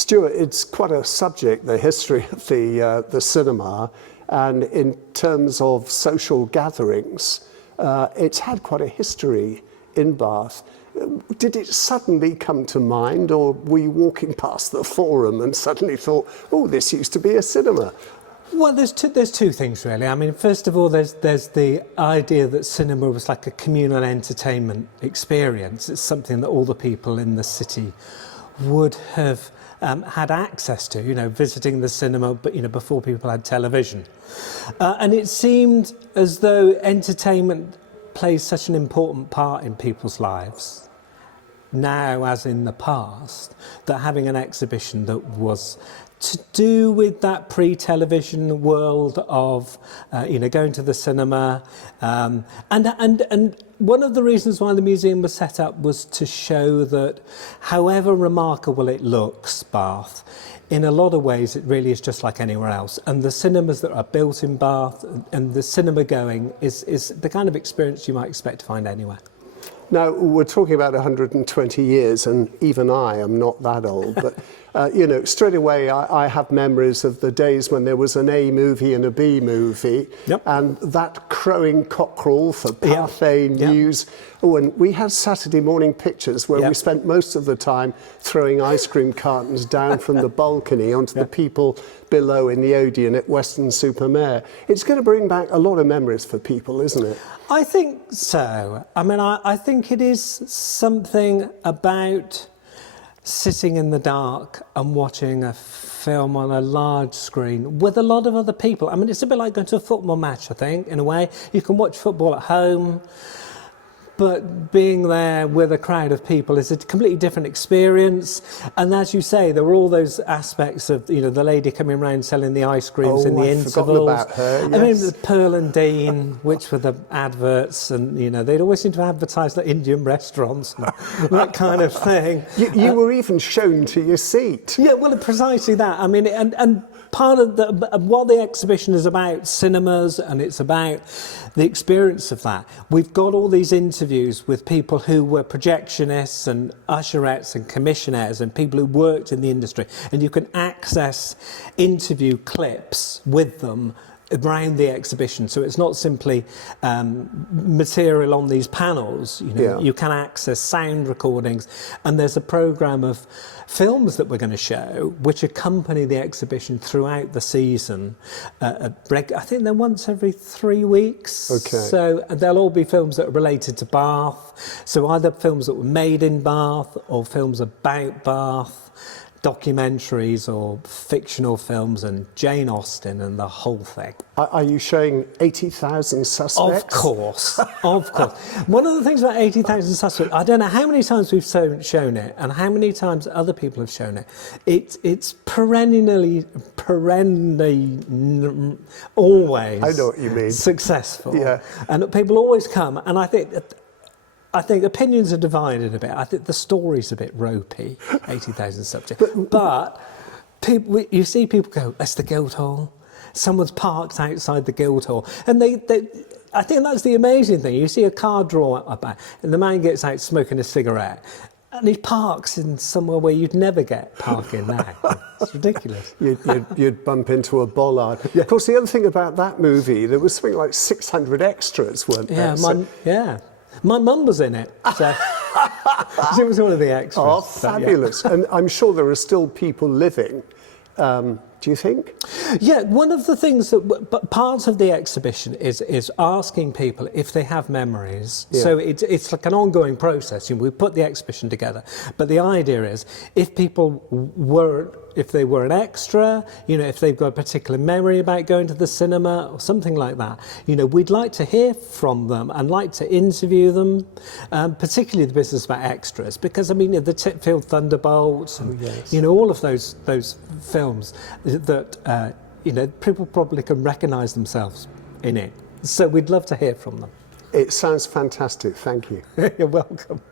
Stuart, it's quite a subject, the history of the cinema, and in terms of social gatherings, it's had quite a history in Bath. Did it suddenly come to mind, or were you walking past the Forum and suddenly thought, oh, this used to be a cinema? Well, there's two things really. I mean, first of all, there's the idea that cinema was like a communal entertainment experience. It's something that all the people in the city would have had access to, you know, visiting the cinema, but you know, before people had television. And it seemed as though entertainment plays such an important part in people's lives, now as in the past, that having an exhibition that was to do with that pre-television world of, you know, going to the cinema, and one of the reasons why the museum was set up was to show that, however remarkable it looks, Bath, in a lot of ways it really is just like anywhere else. And the cinemas that are built in Bath and the cinema going is the kind of experience you might expect to find anywhere. Now, we're talking about 120 years, and even I am not that old, but, you know, straight away I have memories of the days when there was an A movie and a B movie, Yep. and that crowing cockerel for Parfait News. Oh, and we had Saturday morning pictures where we spent most of the time throwing ice cream cartons down from the balcony onto the people below in the Odeon at Weston-super-Mare. It's going to bring back a lot of memories for people, isn't it? I think so. I mean, I think it is something about sitting in the dark and watching a film on a large screen with a lot of other people. I mean, it's a bit like going to a football match, I think, in a way. You can watch football at home, but being there with a crowd of people is a completely different experience. And as you say, there were all those aspects of, you know, the lady coming around selling the ice creams in the intervals. About her, yes. I mean, the Pearl and Dean, which were the adverts, and, you know, they'd always seem to advertise the Indian restaurants and that kind of thing. You were even shown to your seat. Yeah, well, precisely that. I mean, and part of what the exhibition is about, cinemas, and it's about the experience of that. We've got all these interviews with people who were projectionists and usherettes and commissionaires and people who worked in the industry, and you can access interview clips with them around the exhibition. So it's not simply material on these panels, you know, you can access sound recordings, and there's a programme of films that we're going to show which accompany the exhibition throughout the season. I think they're once every 3 weeks. Okay. So they'll all be films that are related to Bath. So either films that were made in Bath or films about Bath, documentaries or fictional films, and Jane Austen and the whole thing. Are you showing 80,000 Suspects? Of course, of course. One of the things about 80,000 Suspects, I don't know how many times we've shown it and how many times other people have shown it. It's perennially, always I know what you mean. Successful. Yeah. And people always come, and I think opinions are divided a bit. I think the story's a bit ropey, 80,000 Subjects. But people, you see people go, that's the Guildhall. Someone's parked outside the Guildhall. And I think that's the amazing thing. You see a car draw up, and the man gets out smoking a cigarette, and he parks in somewhere where you'd never get parking now. It's ridiculous. You'd bump into a bollard. Yeah. Of course, the other thing about that movie, there was something like 600 extras, weren't there? My mum was in it, so she was one of the extras. Oh, fabulous. And I'm sure there are still people living. Do you think? Yeah, one of the things but part of the exhibition is asking people if they have memories. Yeah. So it's like an ongoing process. You know, we put the exhibition together, but the idea is if they were an extra, you know, if they've got a particular memory about going to the cinema or something like that, you know, we'd like to hear from them and like to interview them, particularly the business about extras, because I mean, the Titfield Thunderbolts and you know, all of those films that you know, people probably can recognise themselves in it. So we'd love to hear from them. It sounds fantastic. Thank you. You're welcome.